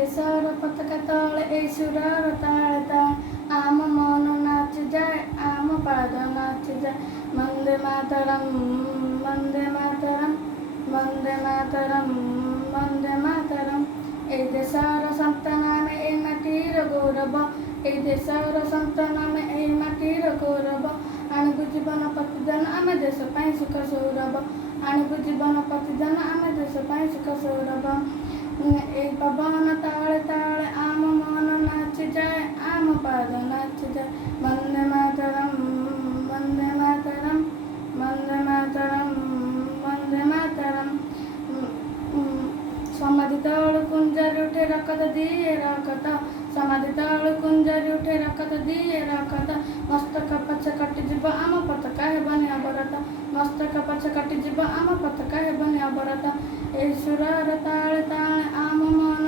ଦେଶର ପତାକା ତଳେ ଏଇ ସୁରର ତାଳେ ତାଳେ ଆମ ମନ ନାଚିଯାଏ, ଆମ ପାଦ ନାଚିଯାଏ। ବନ୍ଦେ ମାତରମ୍, ବନ୍ଦେ ମାତରମ୍, ବନ୍ଦେ ମାତରମ୍, ବନ୍ଦେ ମାତରମ୍। এই দেশর সন্তান আমি, এই মাটির গৌরব। এই দেশর সন্তান আমি, এই মাটির গৌরব। আଣିବୁ ଜୀବନ ପ୍ରତିଦାନ ଆମେ ଦେଶ ପାଇଁ ସୁଖ ସୌରଭ। ଆଣିବୁ ଜୀବନ ପ୍ରତିଦାନ ଆମେ ଦେଶ ପାଇଁ ସୁଖ ସୌରଭ। এই ପବନ ତାଳେ ତାଳେ ଆମ ମନ ନାଚିଯାଏ, ଆମ ପାଦ ନାଚିଯାଏ। ବନ୍ଦେ ମାତରମ୍, ବନ୍ଦେ ମାତରମ୍, ବନ୍ଦେ ମାତରମ୍, ବନ୍ଦେ ମାତରମ୍। ସମାଧି ତଳୁ କୁଞ୍ଜରି ଉଠେ ରକତ ଦିଏ ରକତ। ସମାଧି ତଳୁ କୁଞ୍ଜରି ଉଠେ ରକତ ଦିଏ ରକତ। ମସ୍ତକ ପଛେ କଟିଯିବ ଆମ ପତାକା ହେବନି ଅବରତ। ମସ୍ତକ ପଛେ କଟିଯିବ ଆମ ପତାକା ହେବନି ଅବରତ। এই ସୁରର ତାଳେ ତାଳେ ଆମ ମନ